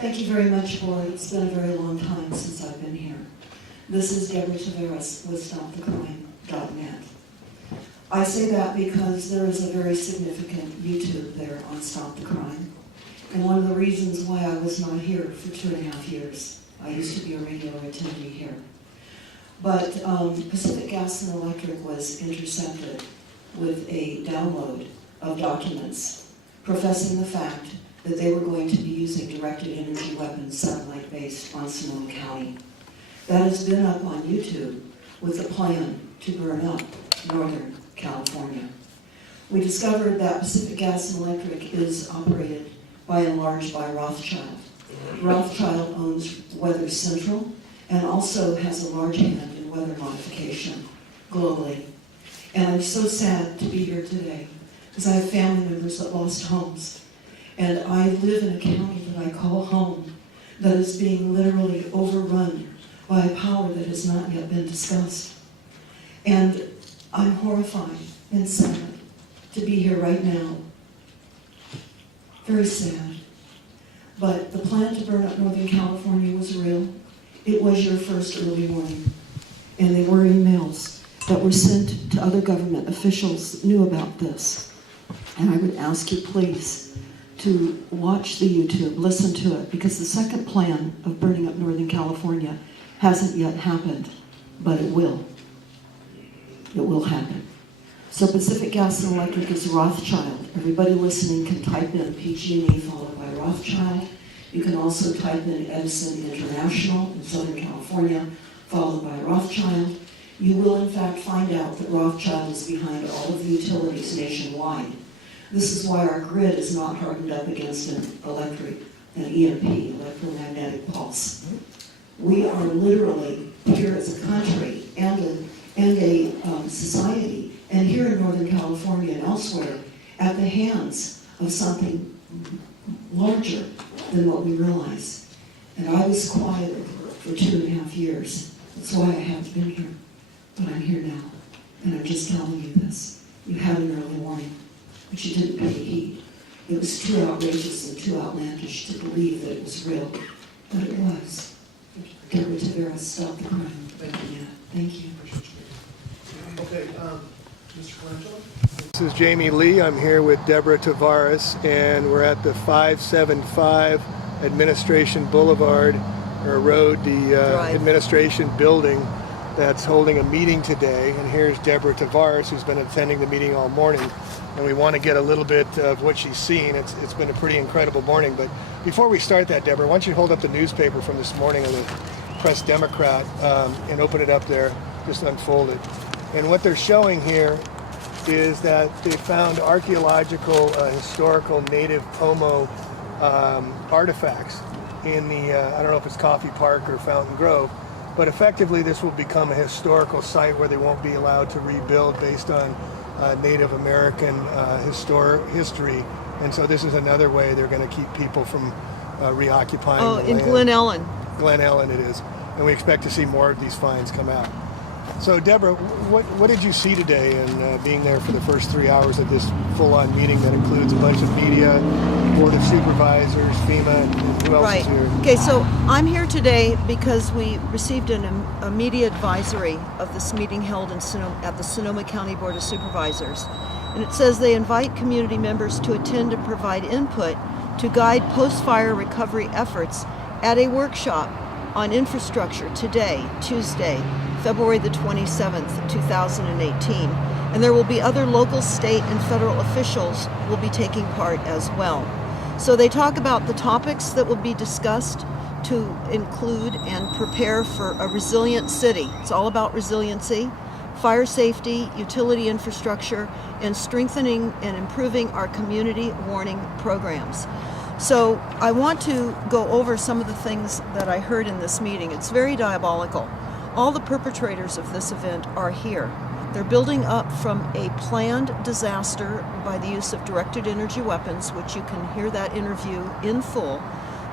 Thank you very much, Boyd. It's been a very long time since I've been here. This is Deborah Tavares with StopTheCrime.net. I say that because there is a very significant YouTube there on Stop the Crime. And one of the reasons why I was not here for 2.5 years, I used to be a regular attendee here. But Pacific Gas and Electric was intercepted with a download of documents professing the fact that they were going to be using directed energy weapons satellite-based on Sonoma County. That has been up on YouTube with a plan to burn up Northern California. We discovered that Pacific Gas and Electric is operated by and large by Rothschild. Rothschild owns Weather Central and also has a large hand in weather modification globally. And I'm so sad to be here today because I have family members that lost homes. And I live in a county that I call home that is being literally overrun by a power that has not yet been discussed. And I'm horrified and sad to be here right now. Very sad. But the plan to burn up Northern California was real. It was your first early warning. And they were emails that were sent to other government officials that knew about this. And I would ask you, please, to watch the YouTube, listen to it, because the second plan of burning up Northern California hasn't yet happened, but it will. It will happen. So Pacific Gas and Electric is Rothschild. Everybody listening can type in PG&E followed by Rothschild. You can also type in Edison International in Southern California followed by Rothschild. You will in fact find out that Rothschild is behind all of the utilities nationwide. This is why our grid is not hardened up against an EMP, electromagnetic pulse. We are literally here as a country and a society, and here in Northern California and elsewhere, at the hands of something larger than what we realize. And I was quieted for 2.5 years. That's why I haven't been here. But I'm here now, and I'm just telling you this. You had an early warning, but you didn't pay heed. It was too outrageous and too outlandish to believe that it was real, but it was. Deborah Tavares, Stop the Crime. Thank you. Okay, Mr. Colangelo? This is Jamie Lee. I'm here with Deborah Tavares, and we're at the 575 Administration Boulevard, or Road, the administration building that's holding a meeting today. And here's Deborah Tavares, who's been attending the meeting all morning. And we want to get a little bit of what she's seen. It's been a pretty incredible morning. But before we start that, Deborah, why don't you hold up the newspaper from this morning of the Press Democrat and open it up there, just unfold it. And what they're showing here is that they found archaeological, historical native Pomo artifacts in the, I don't know if it's Coffee Park or Fountain Grove, but effectively this will become a historical site where they won't be allowed to rebuild based on Native American history. And so this is another way they're going to keep people from reoccupying the land. In Glen Ellen. Glen Ellen it is. And we expect to see more of these finds come out. So Deborah, what did you see today in being there for the first 3 hours of this full-on meeting that includes a bunch of media, Board of Supervisors, FEMA, and who else is here? Okay, so I'm here today because we received a media advisory of this meeting held at the Sonoma County Board of Supervisors. And it says they invite community members to attend and provide input to guide post-fire recovery efforts at a workshop on infrastructure today, Tuesday, February the 27th, 2018. And there will be other local, state, and federal officials will be taking part as well. So they talk about the topics that will be discussed to include and prepare for a resilient city. It's all about resiliency, fire safety, utility infrastructure, and strengthening and improving our community warning programs. So I want to go over some of the things that I heard in this meeting. It's very diabolical. All the perpetrators of this event are here. They're building up from a planned disaster by the use of directed energy weapons, which you can hear that interview in full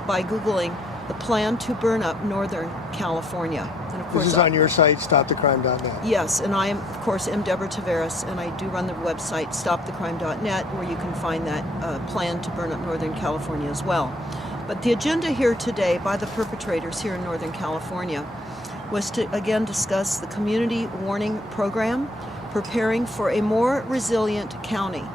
by Googling the plan to burn up Northern California. And of course, this is on your site, StopTheCrime.net. Yes, and I am, of course, Deborah Tavares, and I do run the website StopTheCrime.net, where you can find that plan to burn up Northern California as well. But the agenda here today by the perpetrators here in Northern California was to again discuss the community warning program, preparing for a more resilient county.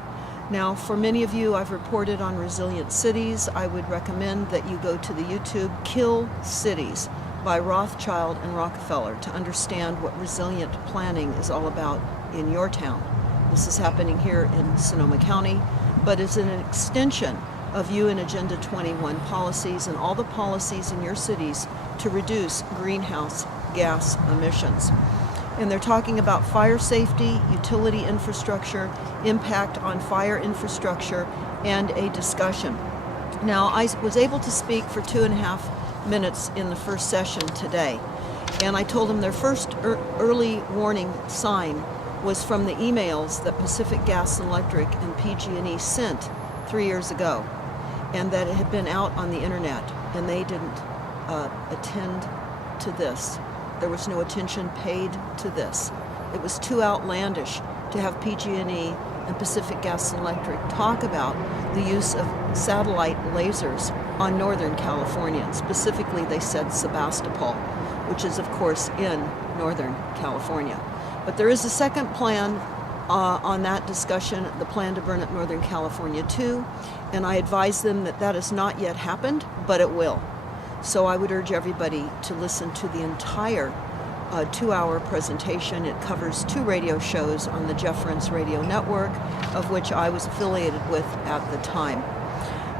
Now, for many of you, I've reported on resilient cities. I would recommend that you go to the YouTube Kill Cities by Rothschild and Rockefeller to understand what resilient planning is all about in your town. This is happening here in Sonoma County, but it's an extension of UN Agenda 21 policies and all the policies in your cities to reduce greenhouse gas emissions. And they're talking about fire safety, utility infrastructure, impact on fire infrastructure, and a discussion. Now, I was able to speak for 2.5 minutes in the first session today, and I told them their first early warning sign was from the emails that Pacific Gas and Electric and PG&E sent 3 years ago, and that it had been out on the internet, and they didn't attend to this. There was no attention paid to this. It was too outlandish to have PG&E and Pacific Gas and Electric talk about the use of satellite lasers on Northern California. And specifically, they said Sebastopol, which is, of course, in Northern California. But there is a second plan on that discussion, the plan to burn up Northern California too, and I advise them that that has not yet happened, but it will. So I would urge everybody to listen to the entire 2-hour presentation. It covers 2 radio shows on the Jeff Rense Radio Network, of which I was affiliated with at the time.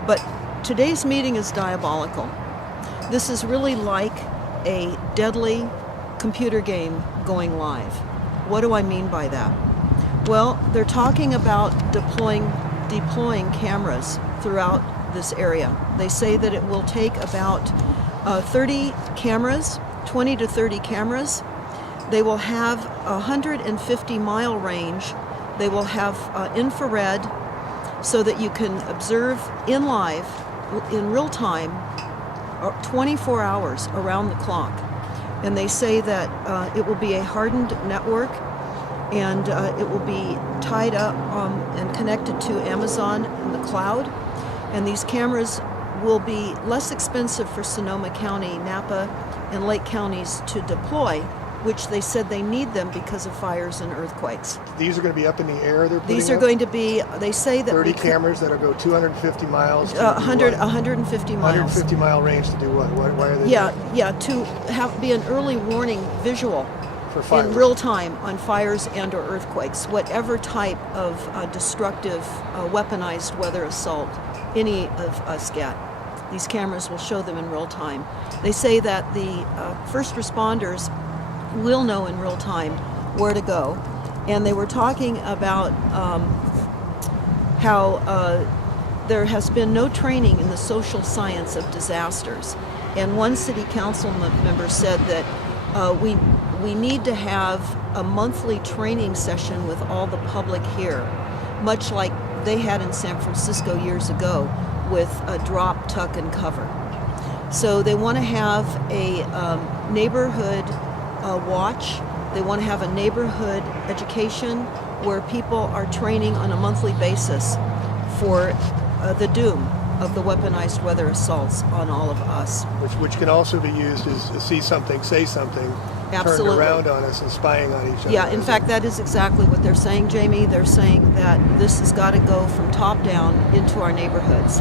But today's meeting is diabolical. This is really like a deadly computer game going live. What do I mean by that? Well, they're talking about deploying cameras throughout this area. They say that it will take about 30 cameras, 20 to 30 cameras. They will have a 150-mile range. They will have infrared so that you can observe in real time, 24 hours around the clock. And they say that it will be a hardened network, and it will be tied up and connected to Amazon in the cloud. And these cameras will be less expensive for Sonoma County, Napa, and Lake counties to deploy, which they said they need them because of fires and earthquakes. These are going to be up in the air, they're putting These are up? going to be, they say that 30 cameras that'll go 250 miles. 150 miles. 150 mile range to do what? Why are they Yeah, to be an early warning visual for fires? in real time on fires and or earthquakes, whatever type of destructive, weaponized weather assault any of us get. These cameras will show them in real time. They say that the first responders will know in real time where to go. And they were talking about how there has been no training in the social science of disasters. And one city council member said that we need to have a monthly training session with all the public here, much like they had in San Francisco years ago with a drop, tuck, and cover. So they want to have a neighborhood watch. They want to have a neighborhood education where people are training on a monthly basis for the doom of the weaponized weather assaults on all of us. Which can also be used as see something, say something, Absolutely. turned around on us and spying on each other. Yeah, in fact, that is exactly what they're saying, Jamie. They're saying that this has got to go from top down into our neighborhoods.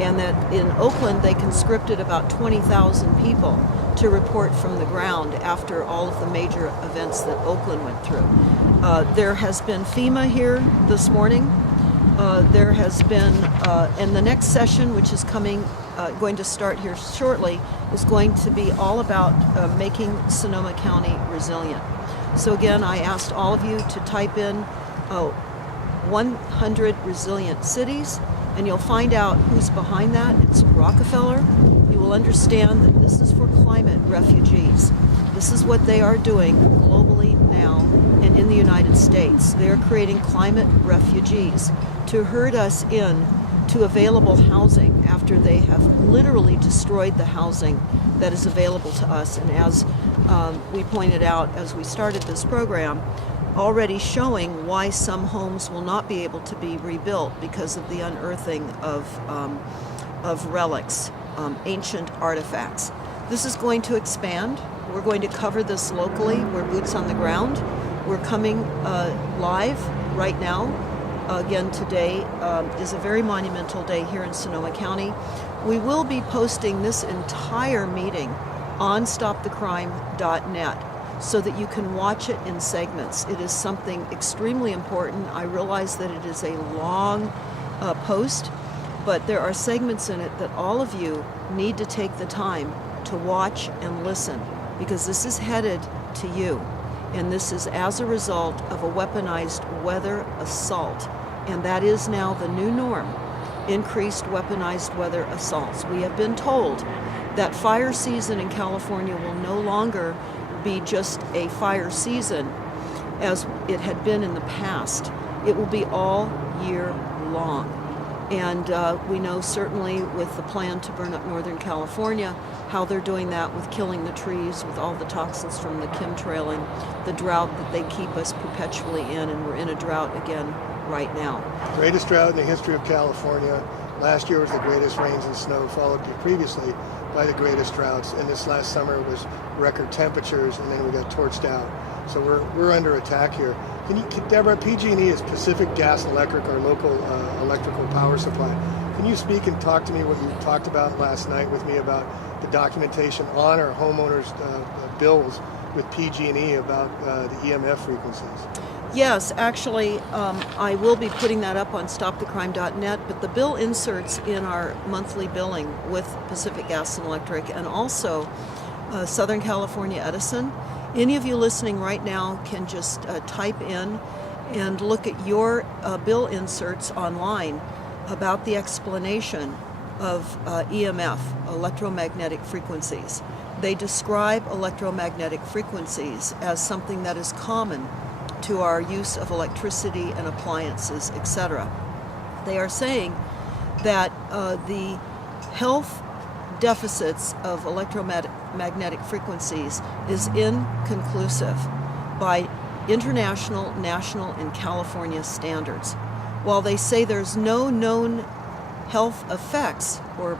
And that in Oakland, they conscripted about 20,000 people to report from the ground after all of the major events that Oakland went through. There has been FEMA here this morning. There has been, and the next session, which is going to start here shortly, is going to be all about making Sonoma County resilient. So again, I asked all of you to type in 100 resilient cities, and you'll find out who's behind that. It's Rockefeller. You will understand that this is for climate refugees. This is what they are doing globally now and in the United States. They are creating climate refugees to herd us in to available housing after they have literally destroyed the housing that is available to us. And as we pointed out as we started this program, already showing why some homes will not be able to be rebuilt because of the unearthing of of relics, ancient artifacts. This is going to expand. We're going to cover this locally. We're boots on the ground. We're coming live right now. Again, today is a very monumental day here in Sonoma County. We will be posting this entire meeting on stopthecrime.net so that you can watch it in segments. It is something extremely important. I realize that it is a long post, but there are segments in it that all of you need to take the time to watch and listen, because this is headed to you. And this is as a result of a weaponized weather assault. And that is now the new norm, increased weaponized weather assaults. We have been told that fire season in California will no longer be just a fire season as it had been in the past. It will be all year long. And we know certainly with the plan to burn up Northern California, how they're doing that with killing the trees, with all the toxins from the chemtrailing, the drought that they keep us perpetually in, and we're in a drought again right now. Greatest drought in the history of California. Last year was the greatest rains and snow, followed previously by the greatest droughts. And this last summer was record temperatures, and then we got torched out. So we're under attack here. Deborah, PG&E is Pacific Gas and Electric, our local electrical power supply. Can you speak and talk to me what you talked about last night with me about the documentation on our homeowners' bills with PG&E about the EMF frequencies? Yes, actually, I will be putting that up on stopthecrime.net, but the bill inserts in our monthly billing with Pacific Gas and Electric and also Southern California Edison. Any of you listening right now can just type in and look at your bill inserts online about the explanation of EMF, electromagnetic frequencies. They describe electromagnetic frequencies as something that is common to our use of electricity and appliances, etc. They are saying that the health deficits of electromagnetic frequencies is inconclusive by international, national, and California standards. While they say there's no known health effects or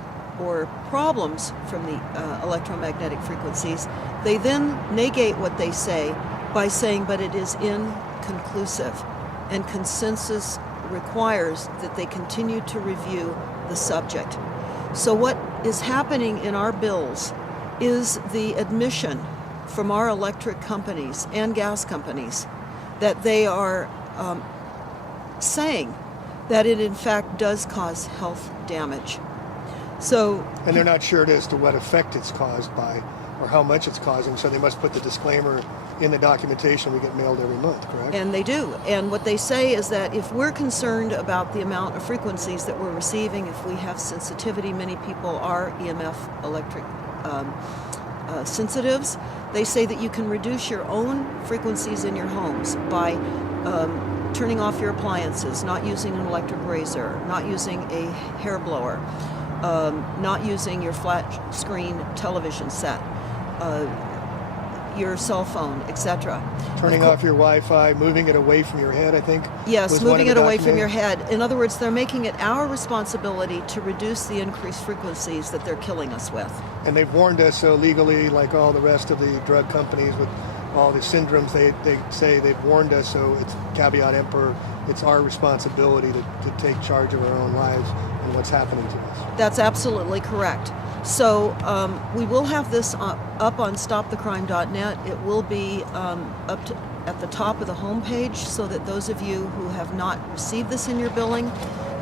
problems from the electromagnetic frequencies, they then negate what they say by saying, but it is inconclusive, and consensus requires that they continue to review the subject. So what is happening in our bills is the admission from our electric companies and gas companies that they are saying that it in fact does cause health damage. And they're not sure as to what effect it's caused by or how much it's causing, so they must put the disclaimer in the documentation we get mailed every month, correct? And they do. And what they say is that if we're concerned about the amount of frequencies that we're receiving, if we have sensitivity, many people are EMF electric sensitives, they say that you can reduce your own frequencies in your homes by turning off your appliances, not using an electric razor, not using a hair blower, not using your flat screen television set, your cell phone, etc. Turning off your Wi-Fi, moving it away from your head, I think. Yes, moving it away from your head. In other words, they're making it our responsibility to reduce the increased frequencies that they're killing us with. And they've warned us so legally, like all the rest of the drug companies with all the syndromes, they say they've warned us, so it's caveat emptor, it's our responsibility to take charge of our own lives and what's happening to us. That's absolutely correct. So we will have this up on stopthecrime.net. It will be at the top of the homepage so that those of you who have not received this in your billing,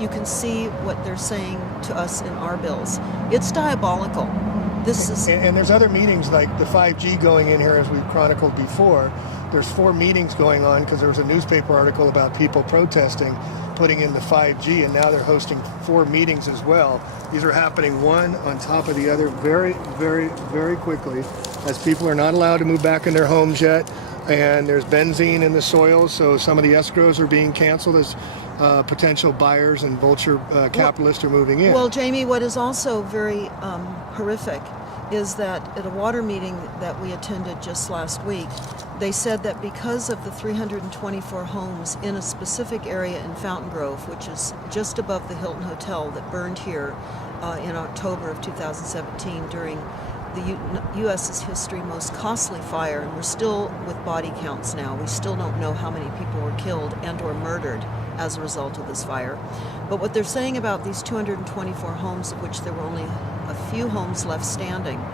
you can see what they're saying to us in our bills. It's diabolical. And there's other meetings like the 5G going in here, as we've chronicled before. There's 4 meetings going on because there was a newspaper article about people protesting putting in the 5G, and now they're hosting 4 meetings as well. These are happening one on top of the other very, very, very quickly as people are not allowed to move back in their homes yet, and there's benzene in the soil, so some of the escrows are being canceled as potential buyers and vulture capitalists are moving in. Well, Jamie, what is also very horrific is that at a water meeting that we attended just last week, they said that because of the 324 homes in a specific area in Fountain Grove, which is just above the Hilton Hotel that burned here in October of 2017 during the U.S.'s history most costly fire, and we're still with body counts now. We still don't know how many people were killed and or murdered as a result of this fire. But what they're saying about these 224 homes, of which there were only a few homes left standing,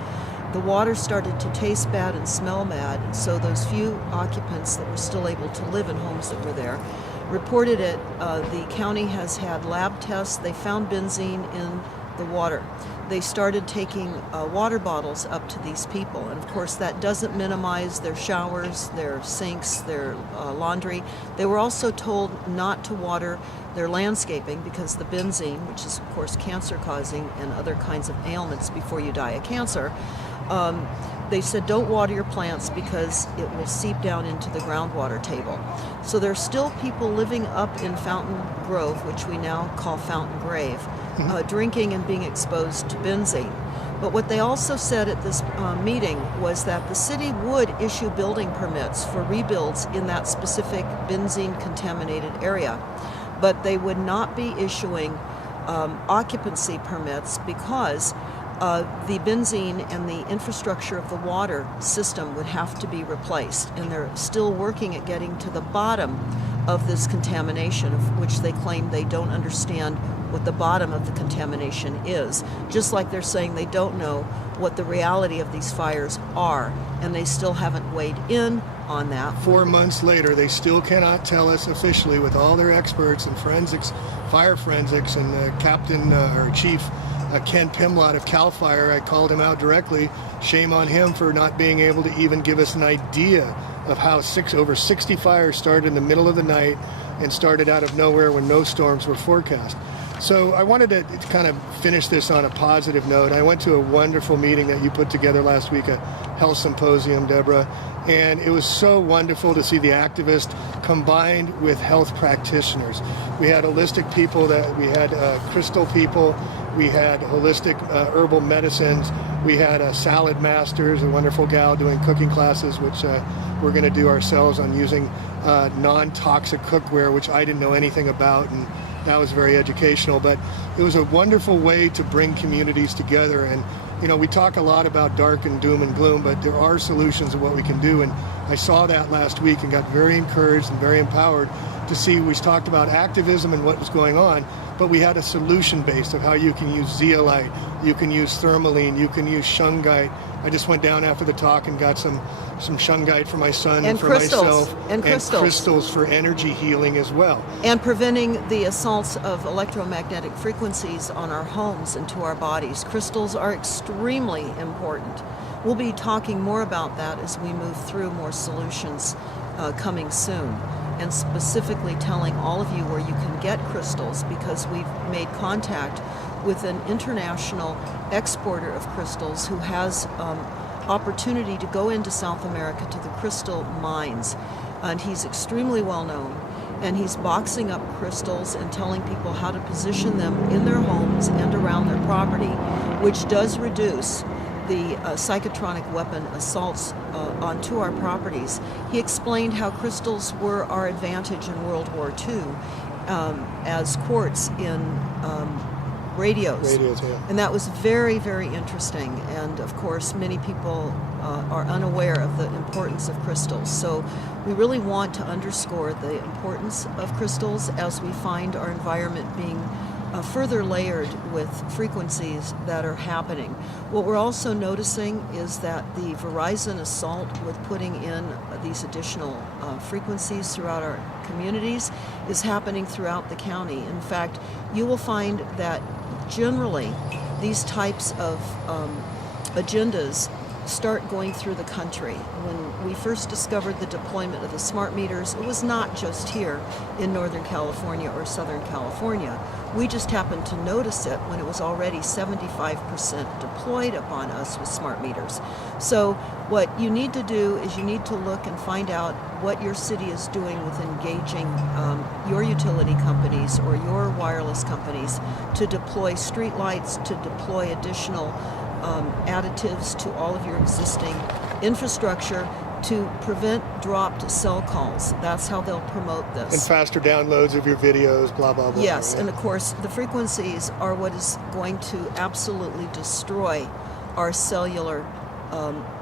the water started to taste bad and smell bad, and so those few occupants that were still able to live in homes that were there reported it. The county has had lab tests. They found benzene in the water. They started taking water bottles up to these people, and of course that doesn't minimize their showers, their sinks, their laundry. They were also told not to water their landscaping because the benzene, which is of course cancer causing and other kinds of ailments before you die of cancer, they said don't water your plants because it will seep down into the groundwater table. So there's still people living up in Fountain Grove, which we now call Fountain Grave, drinking and being exposed to benzene. But what they also said at this meeting was that the city would issue building permits for rebuilds in that specific benzene-contaminated area, but they would not be issuing occupancy permits because the benzene and the infrastructure of the water system would have to be replaced, and they're still working at getting to the bottom of this contamination, of which they claim they don't understand what the bottom of the contamination is, just like they're saying they don't know what the reality of these fires are, and they still haven't weighed in on that. 4 months later, they still cannot tell us officially, with all their experts and forensics, fire forensics, and Captain or Chief Ken Pimlott of CAL FIRE. I called him out directly. Shame on him for not being able to even give us an idea of how over 60 fires started in the middle of the night and started out of nowhere when no storms were forecast. So I wanted to kind of finish this on a positive note. I went to a wonderful meeting that you put together last week, a health symposium, Deborah, and it was so wonderful to see the activists combined with health practitioners. We had holistic people, we had crystal people, we had holistic herbal medicines, we had salad masters, a wonderful gal doing cooking classes, which we're going to do ourselves on using non-toxic cookware, which I didn't know anything about, and that was very educational. But it was a wonderful way to bring communities together. And we talk a lot about dark and doom and gloom, but there are solutions of what we can do. And I saw that last week and got very encouraged and very empowered to see. We talked about activism and what was going on, but we had a solution based of how you can use zeolite, you can use thermaline, you can use shungite. I just went down after the talk and got some shungite for my son and for myself, and crystals for energy healing as well. And preventing the assaults of electromagnetic frequencies on our homes and to our bodies. Crystals are extremely important. We'll be talking more about that as we move through more solutions coming soon, and specifically telling all of you where you can get crystals, because we've made contact with an international exporter of crystals who has opportunity to go into South America to the crystal mines, and he's extremely well known, and he's boxing up crystals and telling people how to position them in their homes and around their property, which does reduce the psychotronic weapon assaults onto our properties. He explained how crystals were our advantage in World War II as quartz in radios, yeah. And that was very, very interesting. And of course, many people are unaware of the importance of crystals. So we really want to underscore the importance of crystals as we find our environment being further layered with frequencies that are happening. What we're also noticing is that the Verizon assault with putting in these additional frequencies throughout our communities is happening throughout the county. In fact, you will find that generally these types of agendas start going through the country. When we first discovered the deployment of the smart meters, it was not just here in Northern California or Southern California. We just happened to notice it when it was already 75% deployed upon us with smart meters. So what you need to do is you need to look and find out what your city is doing with engaging your utility companies or your wireless companies to deploy streetlights, to deploy additional additives to all of your existing infrastructure, to prevent dropped cell calls. That's how they'll promote this. And faster downloads of your videos, blah, blah, blah. Yes, right? and of course, the frequencies are what is going to absolutely destroy our cellular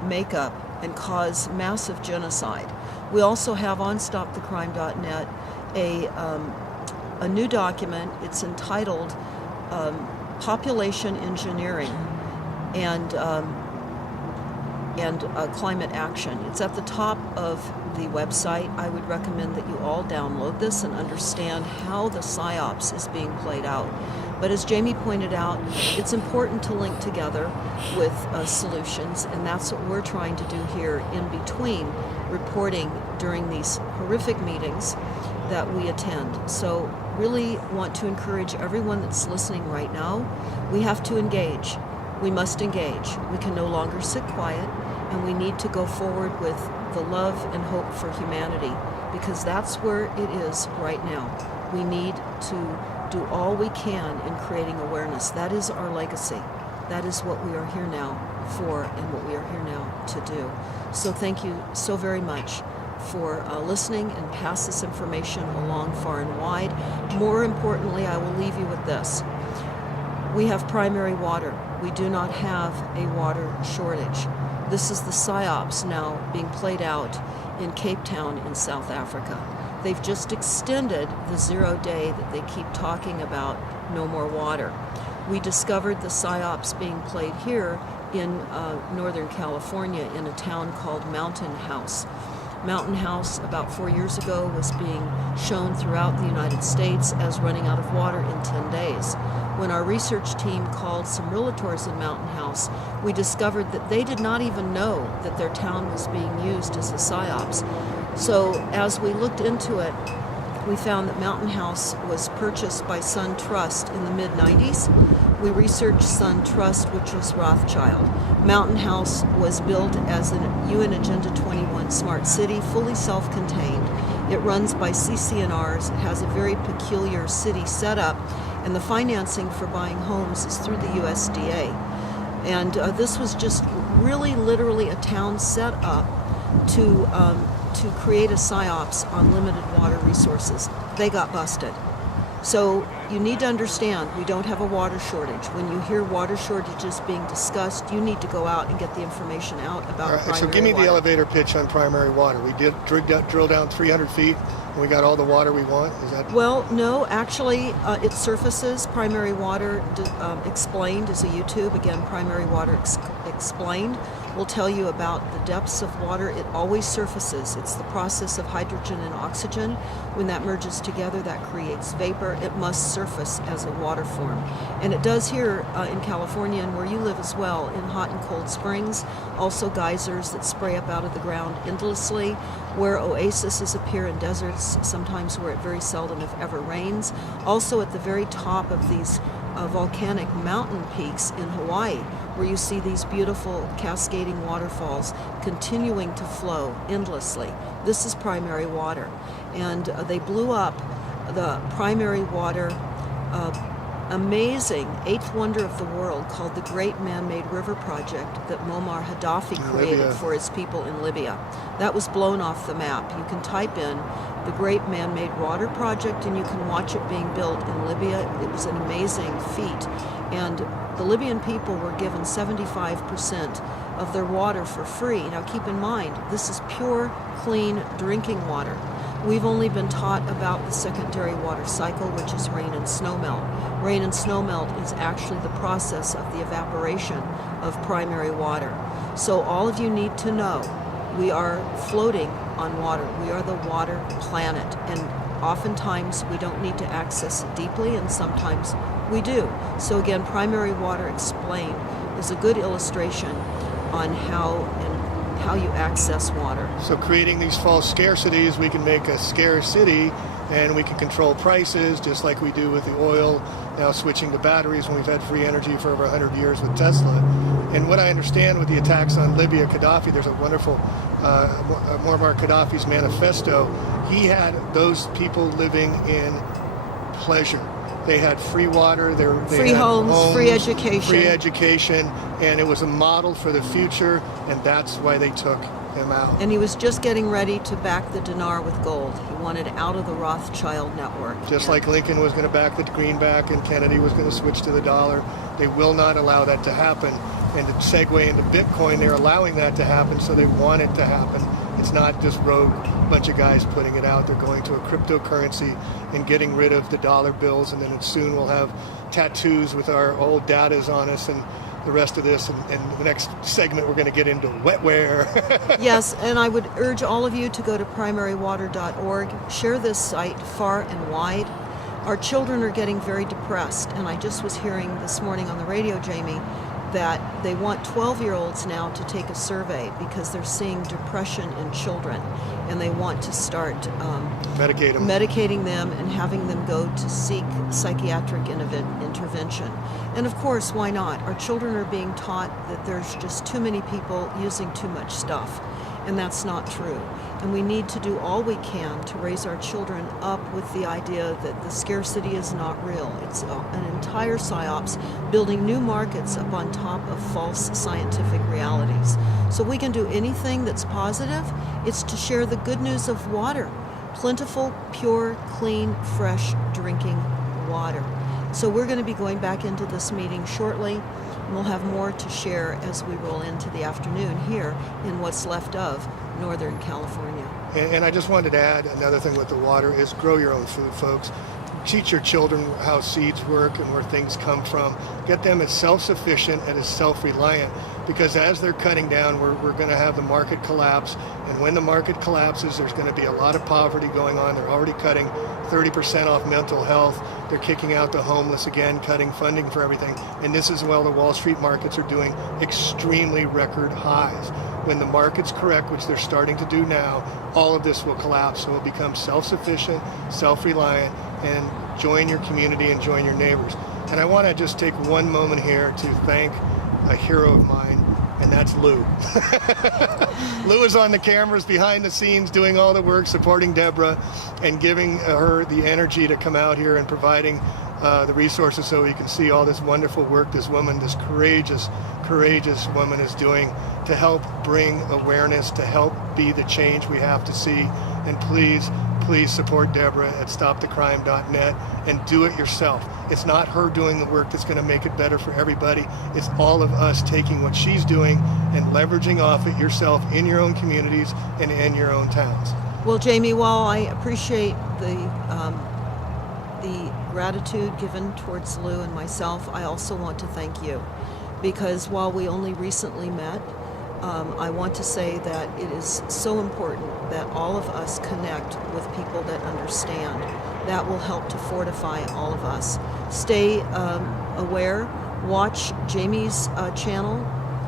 makeup and cause massive genocide. We also have on StopTheCrime.net a new document. It's entitled Population Engineering and Climate Action. It's at the top of the website. I would recommend that you all download this and understand how the PSYOPs is being played out. But as Jamie pointed out, it's important to link together with solutions, and that's what we're trying to do here in between reporting during these horrific meetings that we attend. So really want to encourage everyone that's listening right now, we have to engage. We must engage. We can no longer sit quiet, and we need to go forward with the love and hope for humanity, because that's where it is right now. We need to do all we can in creating awareness. That is our legacy. That is what we are here now for and what we are here now to do. So thank you so very much for listening, and pass this information along far and wide. More importantly, I will leave you with this. We have primary water. We do not have a water shortage. This is the PSYOPs now being played out in Cape Town in South Africa. They've just extended the 0 day that they keep talking about no more water. We discovered the PSYOPs being played here in Northern California in a town called Mountain House. Mountain House, about 4 years ago, was being shown throughout the United States as running out of water in 10 days. When our research team called some realtors in Mountain House, we discovered that they did not even know that their town was being used as a PSYOPs. So as we looked into it, we found that Mountain House was purchased by Sun Trust in the mid-90s. We researched Sun Trust, which was Rothschild. Mountain House was built as an UN Agenda 21 smart city, fully self-contained. It runs by CCNRs. It has a very peculiar city setup, and the financing for buying homes is through the USDA. And this was just really literally a town set up to create a PSYOPs on limited water resources. They got busted. So you need to understand, we don't have a water shortage. When you hear water shortages being discussed, you need to go out and get the information out about primary water. So give me the elevator pitch on primary water. We did drill down 300 feet, and we got all the water we want? Is that? Well, no, actually, it surfaces. Primary Water Explained is a YouTube. Again, Primary Water Explained will tell you about the depths of water. It always surfaces. It's the process of hydrogen and oxygen. When that merges together, that creates vapor. It must surface as a water form. And it does here in California, and where you live as well, in hot and cold springs. Also geysers that spray up out of the ground endlessly, where oases appear in deserts, sometimes where it very seldom, if ever, rains. Also at the very top of these volcanic mountain peaks in Hawaii, where you see these beautiful cascading waterfalls continuing to flow endlessly. This is primary water. And they blew up the primary water amazing eighth wonder of the world called the Great Man-Made River Project that Muammar Gaddafi created for his people in Libya. That was blown off the map. You can type in the Great Man-Made Water Project and you can watch it being built in Libya. It was an amazing feat. And the Libyan people were given 75% of their water for free. Now keep in mind, this is pure, clean drinking water. We've only been taught about the secondary water cycle, which is rain and snowmelt. Rain and snowmelt is actually the process of the evaporation of primary water. So all of you need to know, we are floating on water. We are the water planet. And oftentimes we don't need to access it deeply, and sometimes we do. So again, Primary Water Explained is a good illustration on how you access water. So creating these false scarcities, we can make a scarce city and we can control prices just like we do with the oil, now switching to batteries when we've had free energy for over 100 years with Tesla. And what I understand with the attacks on Libya, Gaddafi, there's a wonderful Muammar Gaddafi's manifesto. He had those people living in pleasure. They had free water, they free had homes, free education. And it was a model for the future, and that's why they took him out. And he was just getting ready to back the dinar with gold. He wanted out of the Rothschild network. Just like Lincoln was going to back the greenback and Kennedy was going to switch to the dollar, they will not allow that to happen. And to segue into Bitcoin, they're allowing that to happen, so they want it to happen. It's not just rogue bunch of guys putting it out. They're going to a cryptocurrency and getting rid of the dollar bills, and then soon we'll have tattoos with our old datas on us and the rest of this. And the next segment, we're going to get into wetware. Yes, and I would urge all of you to go to primarywater.org. Share this site far and wide. Our children are getting very depressed, and I just was hearing this morning on the radio, Jamie, that they want 12-year-olds now to take a survey because they're seeing depression in children, and they want to start medicating them and having them go to seek psychiatric intervention. And of course, why not? Our children are being taught that there's just too many people using too much stuff, and that's not true. And we need to do all we can to raise our children up with the idea that the scarcity is not real. It's an entire psyops, building new markets up on top of false scientific realities. So we can do anything that's positive. It's to share the good news of water, plentiful, pure, clean, fresh drinking water. So we're going to be going back into this meeting shortly, and we'll have more to share as we roll into the afternoon here in what's left of Northern California. And I just wanted to add another thing with the water is grow your own food, folks. Teach your children how seeds work and where things come from. Get them as self-sufficient and as self-reliant, because as they're cutting down, we're going to have the market collapse. And when the market collapses, there's going to be a lot of poverty going on. They're already cutting 30% off mental health. They're kicking out the homeless again, cutting funding for everything. And this is while the Wall Street markets are doing extremely record highs. When the markets correct, which they're starting to do now, all of this will collapse. So we'll become self-sufficient, self-reliant, and join your community and join your neighbors. And I want to just take one moment here to thank a hero of mine, and that's Lou. Lou is on the cameras behind the scenes doing all the work, supporting Deborah and giving her the energy to come out here and providing the resources so we can see all this wonderful work this woman, this courageous woman is doing to help bring awareness, to help be the change we have to see. And please support Deborah at stopthecrime.net and do it yourself. It's not her doing the work that's going to make it better for everybody. It's all of us taking what she's doing and leveraging off it yourself in your own communities and in your own towns. Well, Jamie, while I appreciate the gratitude given towards Lou and myself, I also want to thank you, because while we only recently met, I want to say that it is so important that all of us connect with people that understand. That will help to fortify all of us. Stay aware. Watch Jamie's channel.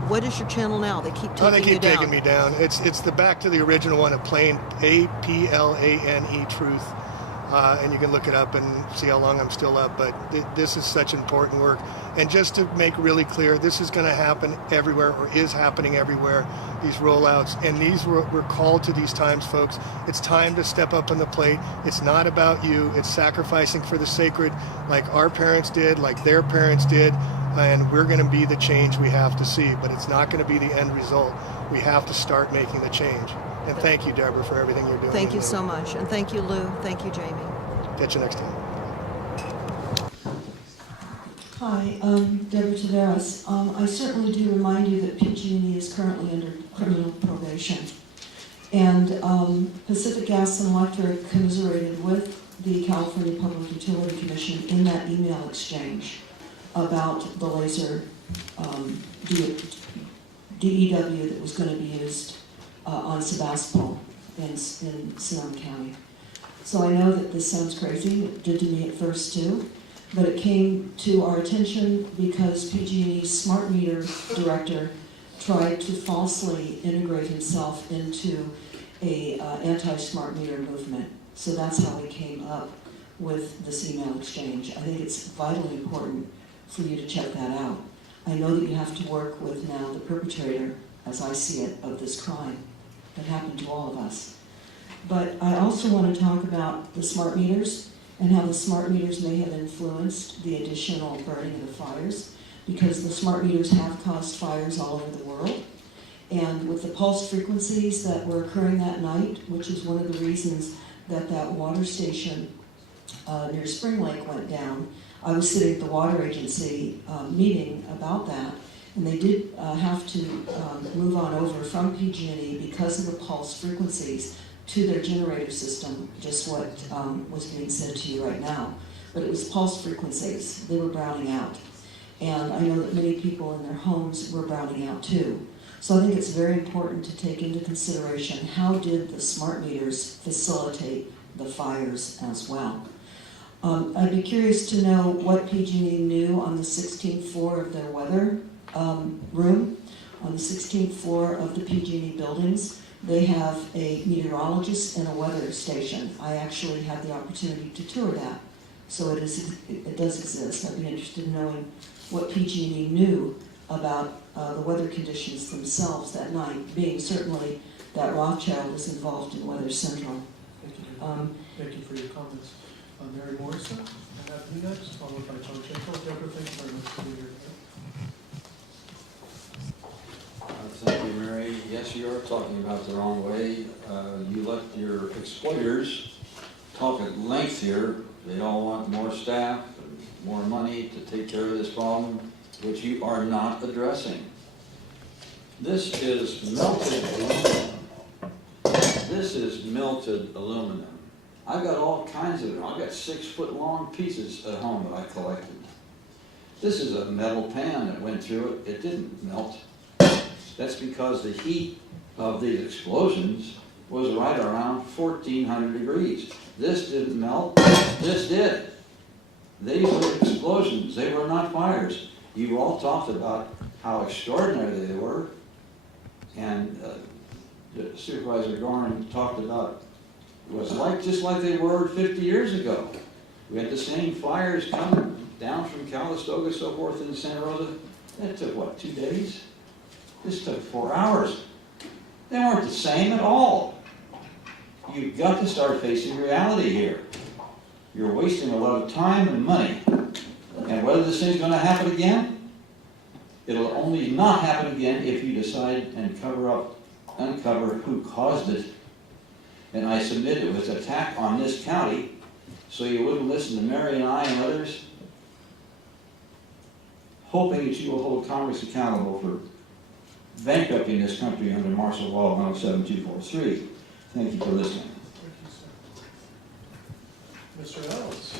What is your channel now? They keep taking you down. They keep taking me down. It's the back to the original one of Plain, A-P-L-A-N-E, Truth. And you can look it up and see how long I'm still up. But this is such important work. And just to make really clear, this is going to happen everywhere, or is happening everywhere, these rollouts. And we're called to these times, folks. It's time to step up on the plate. It's not about you. It's sacrificing for the sacred, like our parents did, like their parents did. And we're going to be the change we have to see. But it's not going to be the end result. We have to start making the change. And thank you, Deborah, for everything you're doing. Thank you so much. And thank you, Lou. Thank you, Jamie. Catch you next time. Hi, Deborah Tavares. I certainly do remind you that PG&E is currently under criminal probation. And Pacific Gas and Electric commiserated with the California Public Utility Commission in that email exchange about the laser DEW that was going to be used on Sebastopol in Sonoma County. So I know that this sounds crazy. It did to me at first too. But it came to our attention because PG&E's smart meter director tried to falsely integrate himself into a anti-smart meter movement. So that's how we came up with this email exchange. I think it's vitally important for you to check that out. I know that you have to work with now the perpetrator, as I see it, of this crime that happened to all of us. But I also want to talk about the smart meters and how the smart meters may have influenced the additional burning of the fires, because the smart meters have caused fires all over the world. And with the pulse frequencies that were occurring that night, which is one of the reasons that that water station near Spring Lake went down, I was sitting at the water agency meeting about that, and they did have to move on over from PG&E because of the pulse frequencies to their generator system, just what was being said to you right now. But it was pulse frequencies. They were browning out. And I know that many people in their homes were browning out too. So I think it's very important to take into consideration how did the smart meters facilitate the fires as well. I'd be curious to know what PG&E knew on the 16th floor of their weather room. On the 16th floor of the PG&E buildings, they have a meteorologist and a weather station. I actually had the opportunity to tour that, so it does exist. I'd be interested in knowing what PG&E knew about the weather conditions themselves that night, being certainly that Rothschild is involved in Weather Central. Thank you. Thank you for your comments. Mary Morrison, I have you next, followed by John Jacob. Deborah, thank you very much for being here. Thank you, Mary. Yes, you are talking about the wrong way. You let your exploiters talk at length here. They all want more staff, and more money to take care of this problem, which you are not addressing. This is melted aluminum. This is melted aluminum. I've got all kinds of them. I've got 6-foot-long pieces at home that I collected. This is a metal pan that went through it. It didn't melt. That's because the heat of these explosions was right around 1,400 degrees. This didn't melt. This did. These were explosions. They were not fires. You all talked about how extraordinary they were, and Supervisor Gorman talked about it was just like they were 50 years ago. We had the same fires coming down from Calistoga, so forth, in Santa Rosa. That took, what, 2 days? This took 4 hours. They weren't the same at all. You've got to start facing reality here. You're wasting a lot of time and money. And whether this thing's going to happen again, it'll only not happen again if you decide and uncover who caused it. And I submit it was an attack on this county, so you wouldn't listen to Mary and I and others, hoping that you will hold Congress accountable for bankrupting this country under Martial Law 17243. Thank you for listening. Thank you, sir. Mr. Ellis.